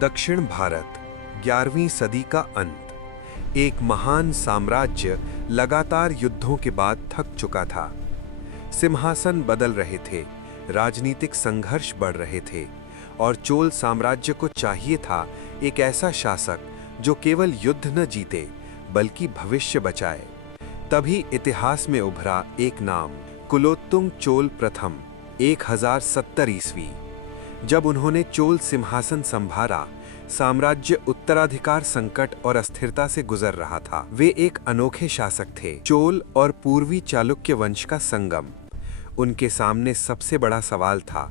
दक्षिण भारत, 11वीं सदी का अंत। एक महान साम्राज्य लगातार युद्धों के बाद थक चुका था। सिंहासन बदल रहे थे, राजनीतिक संघर्ष बढ़ रहे थे और चोल साम्राज्य को चाहिए था एक ऐसा शासक जो केवल युद्ध न जीते बल्कि भविष्य बचाए। तभी इतिहास में उभरा एक नाम, कुलोत्तुंग चोल प्रथम, 1070 ईस्वी। जब उन्होंने चोल सिंहासन संभाला, साम्राज्य उत्तराधिकार संकट और अस्थिरता से गुजर रहा था। वे एक अनोखे शासक थे, चोल और पूर्वी चालुक्य वंश का संगम। उनके सामने सबसे बड़ा सवाल था,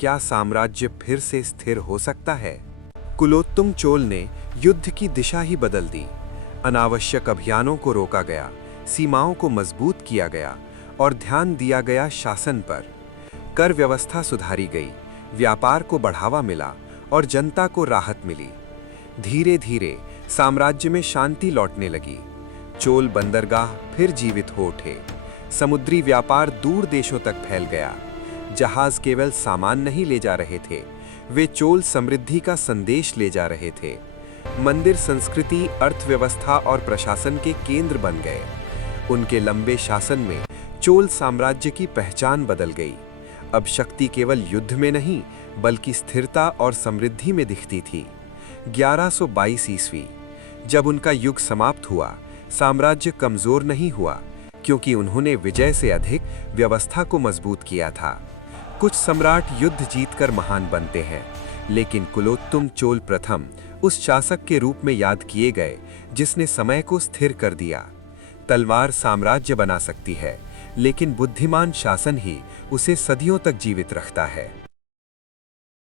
क्या साम्राज्य फिर से स्थिर हो सकता है? कुलोत्तुंग चोल ने युद्ध की दिशा ही बदल दी। अनावश्यक अभियानों को रोका गया, सीमाओं को मजबूत किया गया और ध्यान दिया गया शासन पर। कर व्यवस्था सुधारी गई, व्यापार को बढ़ावा मिला और जनता को राहत मिली। धीरे धीरे साम्राज्य में शांति लौटने लगी। चोल बंदरगाह फिर जीवित हो उठे। समुद्री व्यापार दूर देशों तक फैल गया। जहाज केवल सामान नहीं ले जा रहे थे, वे चोल समृद्धि का संदेश ले जा रहे थे। मंदिर संस्कृति, अर्थव्यवस्था और प्रशासन के केंद्र बन गए। उनके लंबे शासन में चोल साम्राज्य की पहचान बदल गई। अब शक्ति केवल युद्ध में नहीं बल्कि स्थिरता और समृद्धि में दिखती थी। 1122 ईस्वी, जब उनका युग समाप्त हुआ, साम्राज्य कमजोर नहीं हुआ, क्योंकि उन्होंने विजय से अधिक व्यवस्था को मजबूत किया था। कुछ सम्राट युद्ध जीतकर महान बनते हैं, लेकिन कुलोत्तुंग चोल प्रथम उस शासक के रूप में याद किए गए जिसने समय को स्थिर कर दिया। तलवार साम्राज्य बना सकती है, लेकिन बुद्धिमान शासन ही उसे सदियों तक जीवित रखता है।